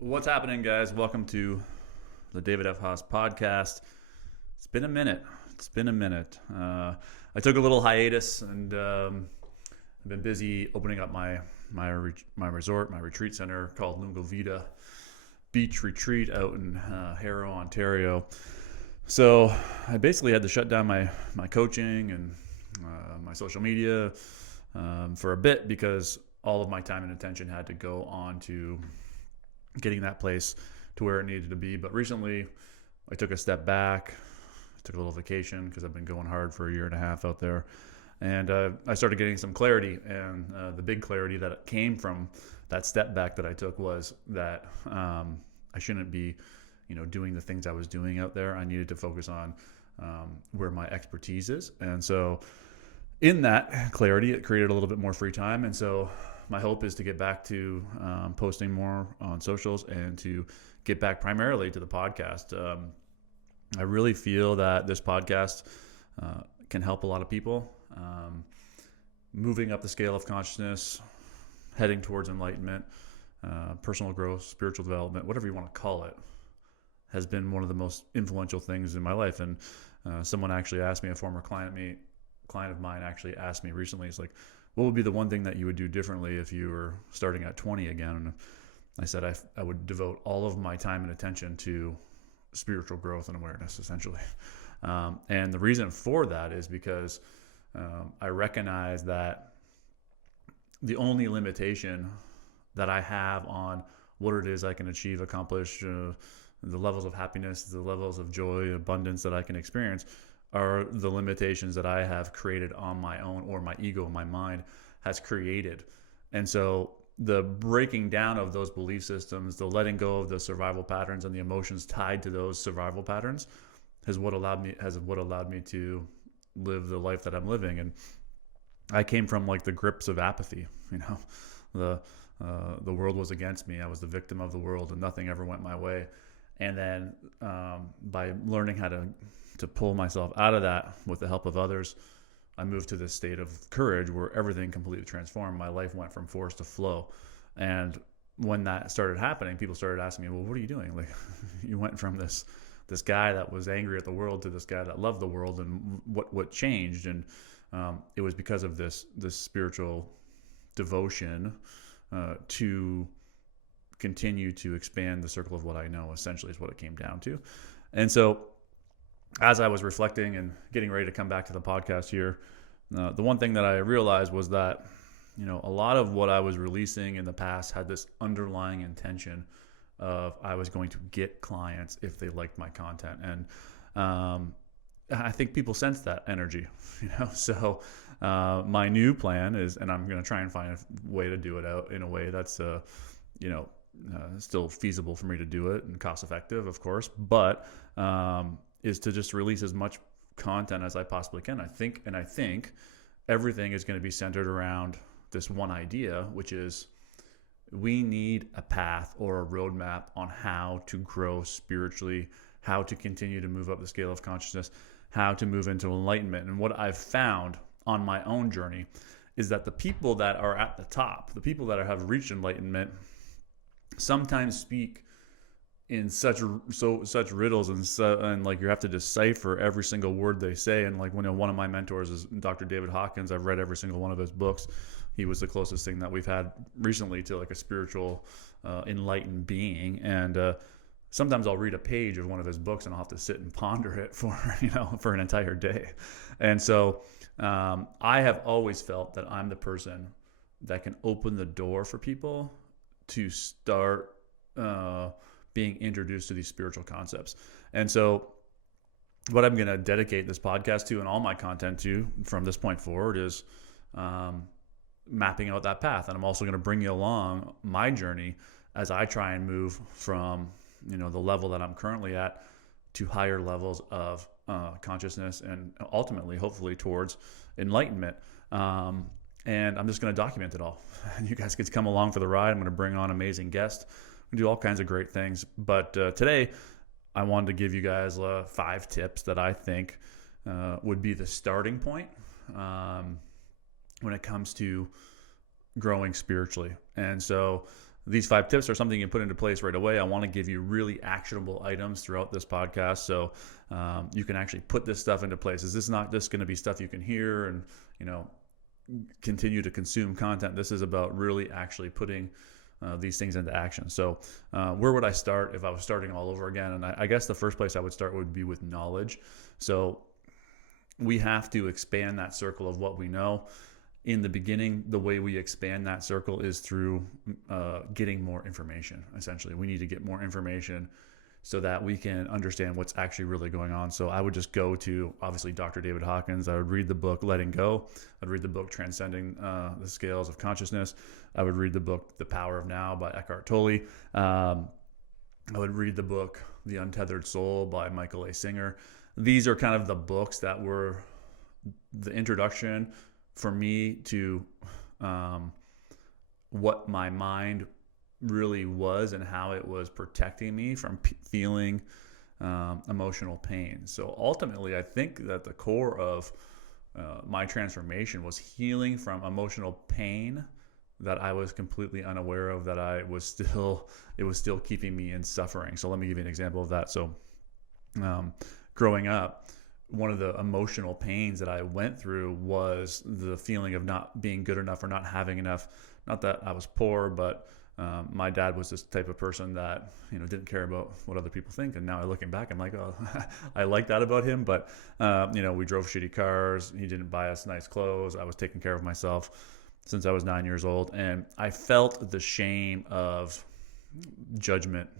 What's happening, guys? Welcome to the David Haas podcast. It's been a minute. I took a little hiatus, and I've been busy opening up my resort, my retreat center called Lungo Vita Beach Retreat out in Harrow, Ontario. So I basically had to shut down my coaching and my social media for a bit because all of my time and attention had to go on to getting that place to where it needed to be. But recently I took a step back, took a little vacation because I've been going hard for a year and a half out there. And I started getting some clarity. And the big clarity that came from that step back that I took was that I shouldn't be, doing the things I was doing out there. I needed to focus on where my expertise is. And so in that clarity, it created a little bit more free time. And so my hope is to get back to posting more on socials and to get back primarily to the podcast. I really feel that this podcast can help a lot of people moving up the scale of consciousness, heading towards enlightenment, personal growth, spiritual development, whatever you want to call it, has been one of the most influential things in my life. And someone actually asked me, a former client of mine actually asked me recently, it's like, what would be the one thing that you would do differently if you were starting at 20 again? And I said I would devote all of my time and attention to spiritual growth and awareness, essentially. And the reason for that is because I recognize that the only limitation that I have on what it is I can achieve, accomplish, the levels of happiness, the levels of joy, abundance that I can experience are the limitations that I have created on my own, or my ego, my mind has created. And so the breaking down of those belief systems, the letting go of the survival patterns and the emotions tied to those survival patterns has what allowed me to live the life that I'm living. And I came from like the grips of apathy, the world was against me. I was the victim of the world and nothing ever went my way. And then by learning how to pull myself out of that with the help of others, I moved to this state of courage where everything completely transformed. My life went from force to flow. And when that started happening, people started asking me, well, what are you doing? Like, you went from this guy that was angry at the world to this guy that loved the world, and what changed? And it was because of this spiritual devotion to continue to expand the circle of what I know, essentially, is what it came down to. And so as I was reflecting and getting ready to come back to the podcast here, the one thing that I realized was that, a lot of what I was releasing in the past had this underlying intention of I was going to get clients if they liked my content. And I think people sense that energy, So my new plan is, and I'm going to try and find a way to do it out in a way that's, still feasible for me to do it and cost effective, of course, but is to just release as much content as I possibly can. I think everything is going to be centered around this one idea, which is we need a path or a roadmap on how to grow spiritually, how to continue to move up the scale of consciousness, how to move into enlightenment. And what I've found on my own journey is that the people that are at the top, the people that have reached enlightenment, sometimes speak in such riddles and like you have to decipher every single word they say. And like one of my mentors is Dr. David Haas. I've read every single one of his books. He was the closest thing that we've had recently to like a spiritual enlightened being. And sometimes I'll read a page of one of his books and I'll have to sit and ponder it for an entire day. And so I have always felt that I'm the person that can open the door for people to start being introduced to these spiritual concepts. And so what I'm going to dedicate this podcast to and all my content to from this point forward is mapping out that path. And I'm also going to bring you along my journey as I try and move from, the level that I'm currently at to higher levels of consciousness and ultimately, hopefully, towards enlightenment. And I'm just going to document it all. And you guys can come along for the ride. I'm going to bring on amazing guests. We do all kinds of great things. But today, I wanted to give you guys 5 tips that I think would be the starting point when it comes to growing spiritually. And so these 5 tips are something you can put into place right away. I want to give you really actionable items throughout this podcast, so you can actually put this stuff into place. Is this not just going to be stuff you can hear and continue to consume content? This is about really actually putting these things into action. So where would I start if I was starting all over again? And I guess the first place I would start would be with knowledge. So we have to expand that circle of what we know. In the beginning, the way we expand that circle is through getting more information. Essentially, we need to get more information so that we can understand what's actually really going on. So I would just go to, obviously, Dr. David Hawkins. I would read the book Letting Go. I'd read the book Transcending the Scales of Consciousness. I would read the book The Power of Now by Eckhart Tolle. I would read the book The Untethered Soul by Michael A. Singer. These are kind of the books that were the introduction for me to what my mind really was and how it was protecting me from feeling emotional pain. So ultimately, I think that the core of my transformation was healing from emotional pain that I was completely unaware of, that it was still keeping me in suffering. So let me give you an example of that. So growing up, one of the emotional pains that I went through was the feeling of not being good enough or not having enough. Not that I was poor, but my dad was this type of person that didn't care about what other people think. And now looking back, I'm like, oh, I like that about him. But we drove shitty cars. He didn't buy us nice clothes. I was taking care of myself since I was 9 years old, and I felt the shame of judgment.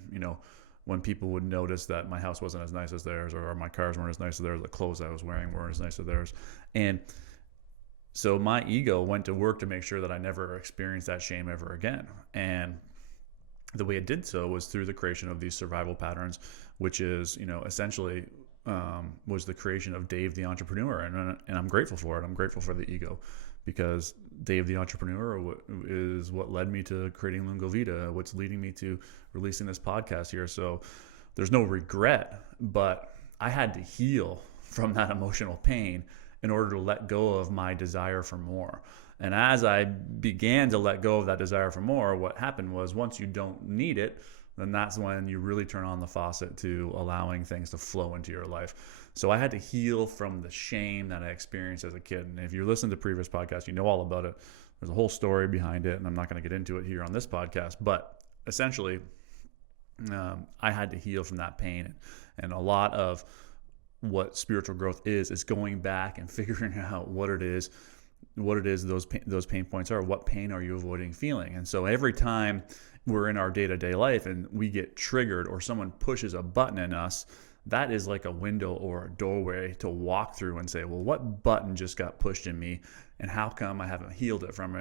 When people would notice that my house wasn't as nice as theirs, or my cars weren't as nice as theirs, the clothes I was wearing weren't as nice as theirs. And so my ego went to work to make sure that I never experienced that shame ever again. And the way it did so was through the creation of these survival patterns, which is, essentially was the creation of Dave the Entrepreneur. And I'm grateful for it. I'm grateful for the ego, because Dave the Entrepreneur is what led me to creating Lungo Vita, what's leading me to releasing this podcast here. So there's no regret, but I had to heal from that emotional pain in order to let go of my desire for more. And as I began to let go of that desire for more, what happened was, once you don't need it, then that's when you really turn on the faucet to allowing things to flow into your life. So I had to heal from the shame that I experienced as a kid. And if you listen to previous podcasts, you know all about it. There's a whole story behind it, and I'm not going to get into it here on this podcast. But essentially, I had to heal from that pain. And a lot of what spiritual growth is going back and figuring out what it is those pain points are. What pain are you avoiding feeling? And so every time we're in our day-to-day life and we get triggered, or someone pushes a button in us, that is like a window or a doorway to walk through and say, well, what button just got pushed in me, and how come I haven't healed from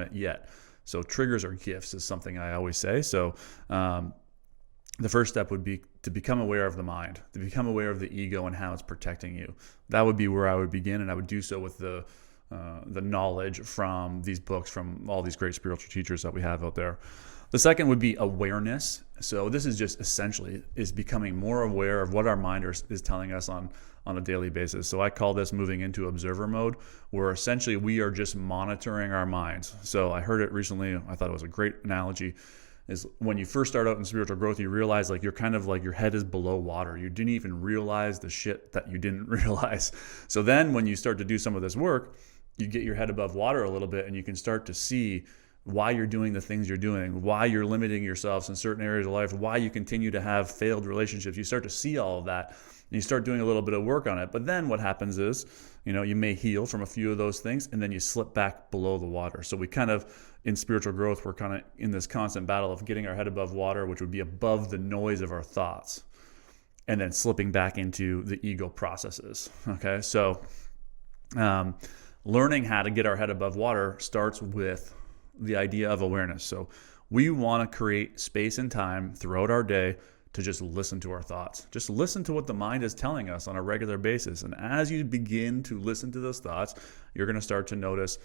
it yet? So triggers are gifts is something I always say. So the first step would be to become aware of the mind, to become aware of the ego and how it's protecting you. That would be where I would begin, and I would do so with the knowledge from these books, from all these great spiritual teachers that we have out there. The second would be awareness. So this is just essentially is becoming more aware of what our mind is telling us on a daily basis. So I call this moving into observer mode, where essentially we are just monitoring our minds. So I heard it recently. I thought it was a great analogy. Is when you first start out in spiritual growth, you realize like you're kind of like your head is below water. You didn't even realize the shit that you didn't realize. So then when you start to do some of this work, you get your head above water a little bit, and you can start to see why you're doing the things you're doing, why you're limiting yourselves in certain areas of life, why you continue to have failed relationships. You start to see all of that, and you start doing a little bit of work on it. But then what happens is, you may heal from a few of those things, and then you slip back below the water. So we kind of, in spiritual growth, we're kind of in this constant battle of getting our head above water, which would be above the noise of our thoughts, and then slipping back into the ego processes. Okay, so learning how to get our head above water starts with the idea of awareness. So we want to create space and time throughout our day to just listen to our thoughts. Just listen to what the mind is telling us on a regular basis. And as you begin to listen to those thoughts, you're going to start to notice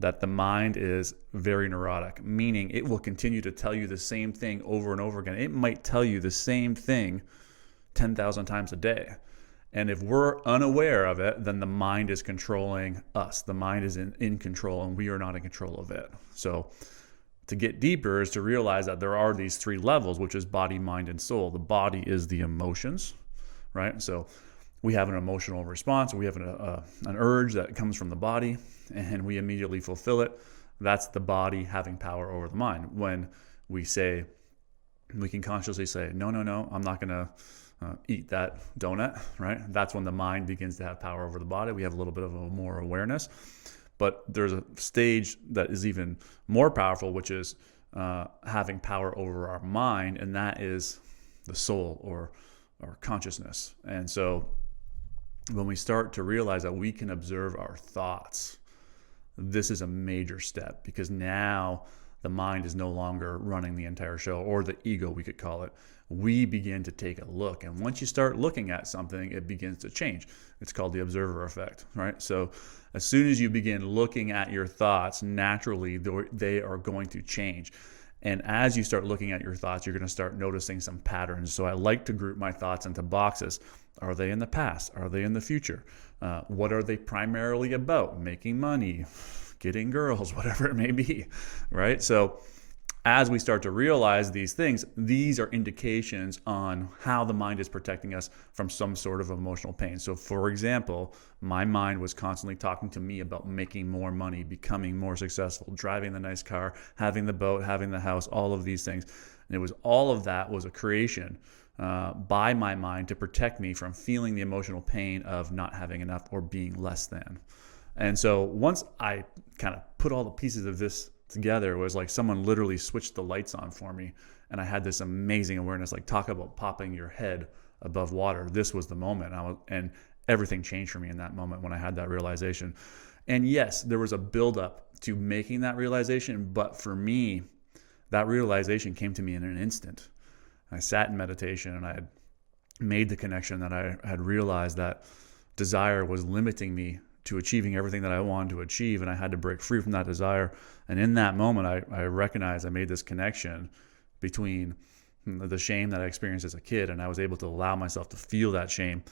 that the mind is very neurotic, meaning it will continue to tell you the same thing over and over again. It might tell you the same thing 10,000 times a day. And if we're unaware of it, then the mind is controlling us. The mind is in control, and we are not in control of it. So To get deeper is to realize that there are these three levels, which is body, mind, and soul. The body is the emotions, right? So we have an emotional response. We have an urge that comes from the body, and we immediately fulfill it. That's the body having power over the mind. When we can consciously say, no, I'm not going to eat that donut, right? That's when the mind begins to have power over the body. We have a little bit of a more awareness. But there's a stage that is even more powerful, which is having power over our mind, and that is the soul or consciousness. And so when we start to realize that we can observe our thoughts, this is a major step, because now the mind is no longer running the entire show, or the ego, we could call it. We begin to take a look. And once you start looking at something, it begins to change. It's called the observer effect, right? So as soon as you begin looking at your thoughts, naturally, they are going to change. And as you start looking at your thoughts, you're going to start noticing some patterns. So I like to group my thoughts into boxes. Are they in the past? Are they in the future? What are they primarily about? Making money, getting girls, whatever it may be, right? So as we start to realize these things, these are indications on how the mind is protecting us from some sort of emotional pain. So for example, my mind was constantly talking to me about making more money, becoming more successful, driving the nice car, having the boat, having the house, all of these things. And it was all of that was a creation by my mind to protect me from feeling the emotional pain of not having enough or being less than. And so once I kind of put all the pieces of this together, it was like someone literally switched the lights on for me, and I had this amazing awareness. Like, talk about popping your head above water. This was the moment, and everything changed for me in that moment when I had that realization. And yes, there was a buildup to making that realization, but for me, that realization came to me in an instant. I sat in meditation, and I had made the connection that I had realized that desire was limiting me to achieving everything that I wanted to achieve, and I had to break free from that desire. And in that moment, I recognized I made this connection between the shame that I experienced as a kid, and I was able to allow myself to feel that shame.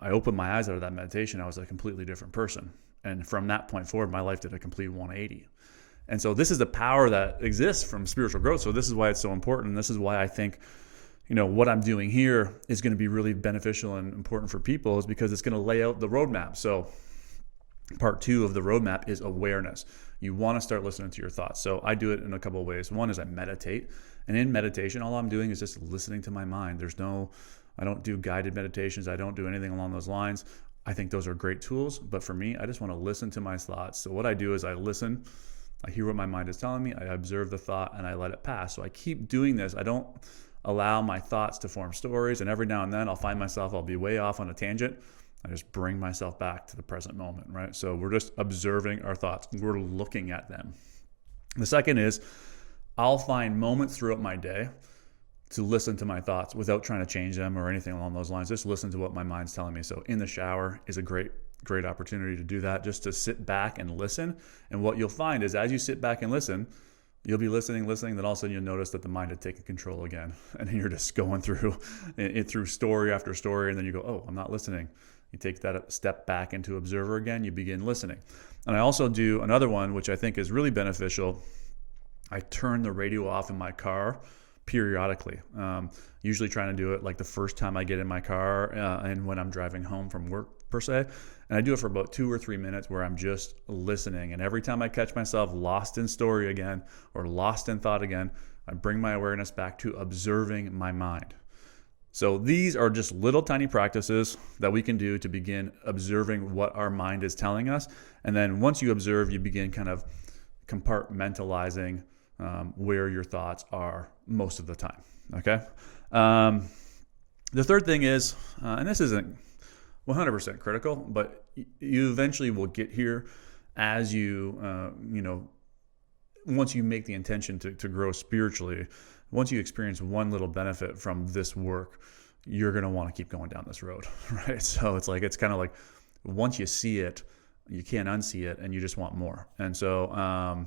I opened my eyes out of that meditation. I was a completely different person. And from that point forward, my life did a complete 180. And so this is the power that exists from spiritual growth. So this is why it's so important. And this is why I think, what I'm doing here is going to be really beneficial and important for people, is because it's going to lay out the roadmap. So part 2 of the roadmap is awareness. You want to start listening to your thoughts. So I do it in a couple of ways. One is I meditate. And in meditation, all I'm doing is just listening to my mind. I don't do guided meditations. I don't do anything along those lines. I think those are great tools. But for me, I just want to listen to my thoughts. So what I do is I listen. I hear what my mind is telling me. I observe the thought, and I let it pass. So I keep doing this. I don't allow my thoughts to form stories. And every now and then I'll find myself, I'll be way off on a tangent. I just bring myself back to the present moment, right? So we're just observing our thoughts. We're looking at them. The second is I'll find moments throughout my day to listen to my thoughts without trying to change them or anything along those lines. Just listen to what my mind's telling me. So in the shower is a great opportunity to do that, just to sit back and listen. And what you'll find is as you sit back and listen, you'll be listening, then all of a sudden you'll notice that the mind had taken control again. And then you're just going through story after story, and then you go, oh, I'm not listening. You take that step back into observer again, you begin listening. And I also do another one, which I think is really beneficial. I turn the radio off in my car periodically. Usually trying to do it like the first time I get in my car and when I'm driving home from work per se. And I do it for about 2 or 3 minutes where I'm just listening. And every time I catch myself lost in story again or lost in thought again, I bring my awareness back to observing my mind. So these are just little tiny practices that we can do to begin observing what our mind is telling us. And then once you observe, you begin kind of compartmentalizing where your thoughts are most of the time. Okay. The third thing is, and this isn't 100% critical, but you eventually will get here as you, once you make the intention to grow spiritually. Once you experience one little benefit from this work, you're going to want to keep going down this road, right? So it's kind of like once you see it, you can't unsee it, and you just want more. And so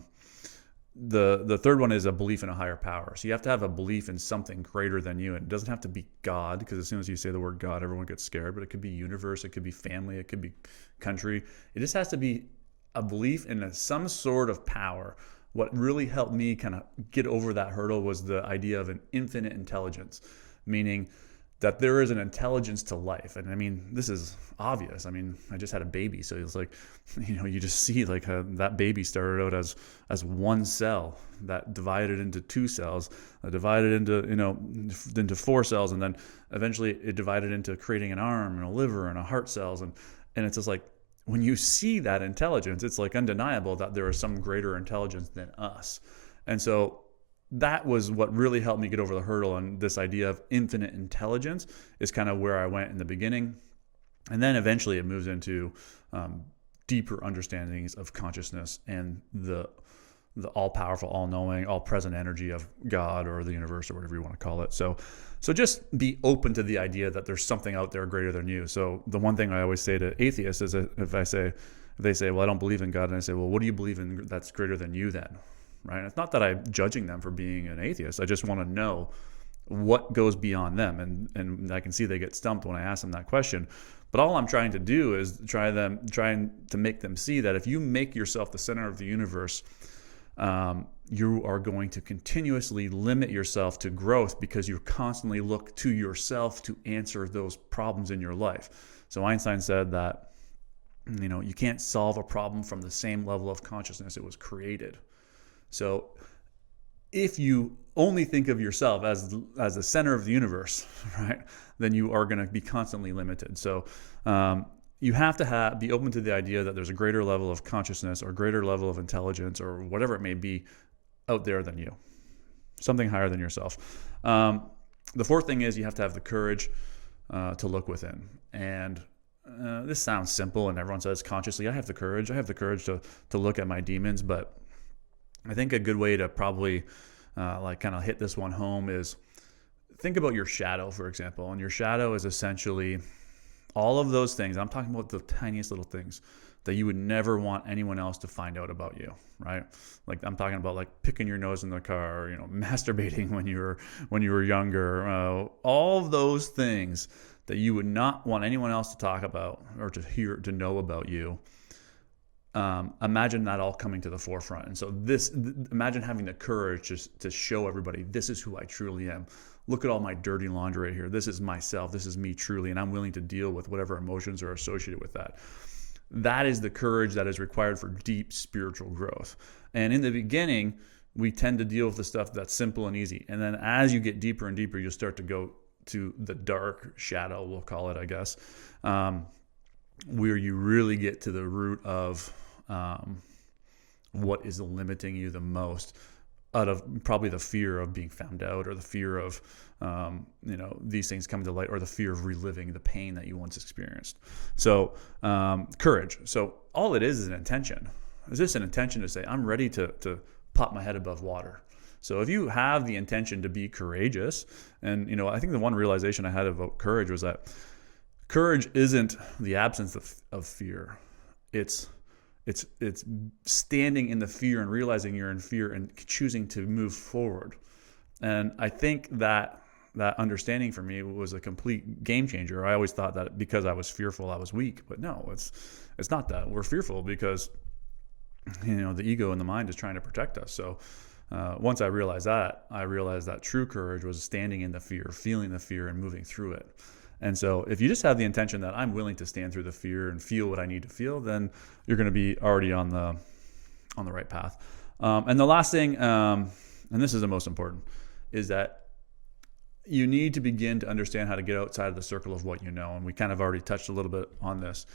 the third one is a belief in a higher power. So you have to have a belief in something greater than you. And it doesn't have to be God, because as soon as you say the word God, everyone gets scared. But it could be universe, it could be family, it could be country. It just has to be a belief in some sort of power what really helped me kind of get over that hurdle was the idea of an infinite intelligence, meaning that there is an intelligence to life. And I mean, this is obvious. I mean, I just had a baby, so it's like, you just see like that baby started out as one cell that divided into two cells, divided into four cells, and then eventually it divided into creating an arm and a liver and a heart cells, and it's just like, when you see that intelligence, it's like undeniable that there is some greater intelligence than us. And so that was what really helped me get over the hurdle. And this idea of infinite intelligence is kind of where I went in the beginning. And then eventually it moves into deeper understandings of consciousness and the all-powerful, all-knowing, all-present energy of God or the universe or whatever you want to call it. So just be open to the idea that there's something out there greater than you. So the one thing I always say to atheists is if they say, well, I don't believe in God, and I say, well, what do you believe in that's greater than you then? Right? It's not that I'm judging them for being an atheist. I just want to know what goes beyond them. And I can see they get stumped when I ask them that question. But all I'm trying to do is trying to make them see that if you make yourself the center of the universe, you are going to continuously limit yourself to growth because you constantly look to yourself to answer those problems in your life. So Einstein said that, you can't solve a problem from the same level of consciousness it was created. So if you only think of yourself as the center of the universe, right, then you are going to be constantly limited. So you have to be open to the idea that there's a greater level of consciousness or greater level of intelligence or whatever it may be out there than you, something higher than yourself. The fourth thing is you have to have the courage to look within. And this sounds simple, and everyone says consciously, I have the courage to look at my demons. But I think a good way to probably kind of hit this one home is think about your shadow, for example. And your shadow is essentially all of those things. I'm talking about the tiniest little things that you would never want anyone else to find out about you, right? Like I'm talking about like picking your nose in the car, or, masturbating when you were younger, all of those things that you would not want anyone else to talk about or to know about you. Imagine that all coming to the forefront. And so imagine having the courage to show everybody, this is who I truly am. Look at all my dirty laundry right here. This is myself. This is me truly. And I'm willing to deal with whatever emotions are associated with that. That is the courage that is required for deep spiritual growth. And in the beginning, we tend to deal with the stuff that's simple and easy. And then as you get deeper and deeper, you'll start to go to the dark shadow, we'll call it, I guess, where you really get to the root of what is limiting you the most, out of probably the fear of being found out, or the fear of these things coming to light, or the fear of reliving the pain that you once experienced. So courage. So all it is an intention. It's just an intention to say, I'm ready to pop my head above water. So if you have the intention to be courageous, and I think the one realization I had about courage was that courage isn't the absence of fear. It's standing in the fear and realizing you're in fear and choosing to move forward. And I think that understanding for me was a complete game changer. I always thought that because I was fearful, I was weak, but no, it's not that. We're fearful because the ego and the mind is trying to protect us. So once I realized that true courage was standing in the fear, feeling the fear, and moving through it. And so if you just have the intention that I'm willing to stand through the fear and feel what I need to feel, then you're going to be already on the right path. And the last thing, and this is the most important, is that you need to begin to understand how to get outside of the circle of what you know. And we kind of already touched a little bit on this,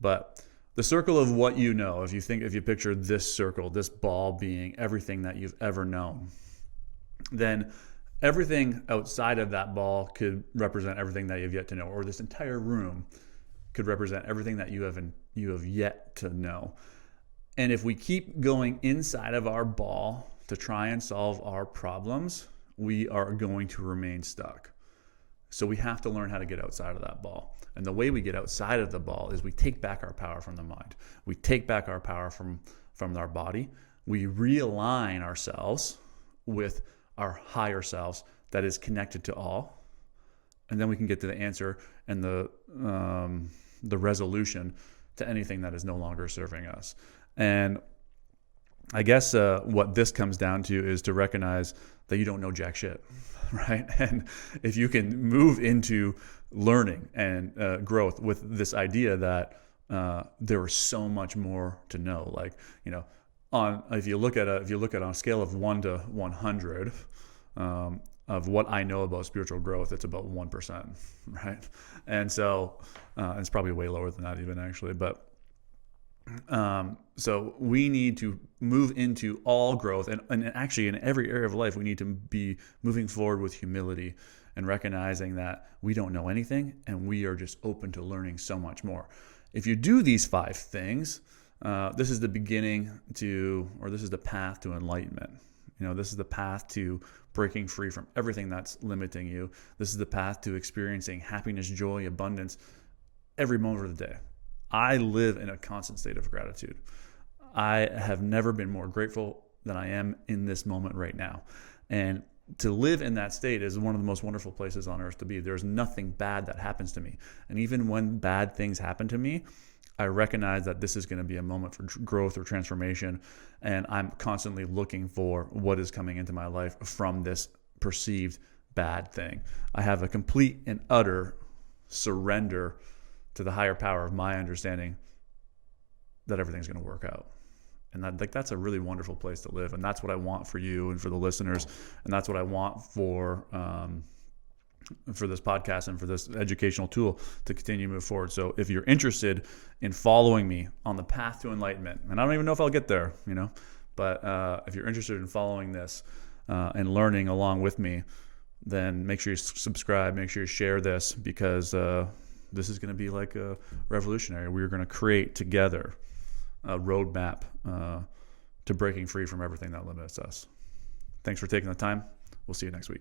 but the circle of what you know, if you picture this circle, this ball being everything that you've ever known, then everything outside of that ball could represent everything that you've yet to know, or this entire room could represent everything that you have yet to know. And if we keep going inside of our ball to try and solve our problems, we are going to remain stuck. So we have to learn how to get outside of that ball. And the way we get outside of the ball is we take back our power from the mind. We take back our power from our body. We realign ourselves with our higher selves that is connected to all. And then we can get to the answer and the resolution to anything that is no longer serving us. And I guess what this comes down to is to recognize that you don't know jack shit, right? And if you can move into learning and growth with this idea that there is so much more to know, like, if you look at on a scale of 1 to 100 of what I know about spiritual growth, it's about 1%, right? And so it's probably way lower than that even, actually, but so we need to move into all growth, and actually in every area of life we need to be moving forward with humility and recognizing that we don't know anything and we are just open to learning so much more. If you do these 5 things, this is the beginning to, or this is the path to enlightenment. This is the path to breaking free from everything that's limiting you. This is the path to experiencing happiness, joy, abundance every moment of the day. I live in a constant state of gratitude. I have never been more grateful than I am in this moment right now. And to live in that state is one of the most wonderful places on earth to be. There's nothing bad that happens to me. And even when bad things happen to me, I recognize that this is going to be a moment for growth or transformation. And I'm constantly looking for what is coming into my life from this perceived bad thing. I have a complete and utter surrender to the higher power of my understanding that everything's going to work out. And that's a really wonderful place to live. And that's what I want for you and for the listeners. And that's what I want for this podcast and for this educational tool to continue to move forward. So if you're interested in following me on the path to enlightenment, and I don't even know if I'll get there, but if you're interested in following this and learning along with me, then make sure you subscribe, make sure you share this, because this is going to be like a revolutionary. We're going to create together a roadmap to breaking free from everything that limits us. Thanks for taking the time. We'll see you next week.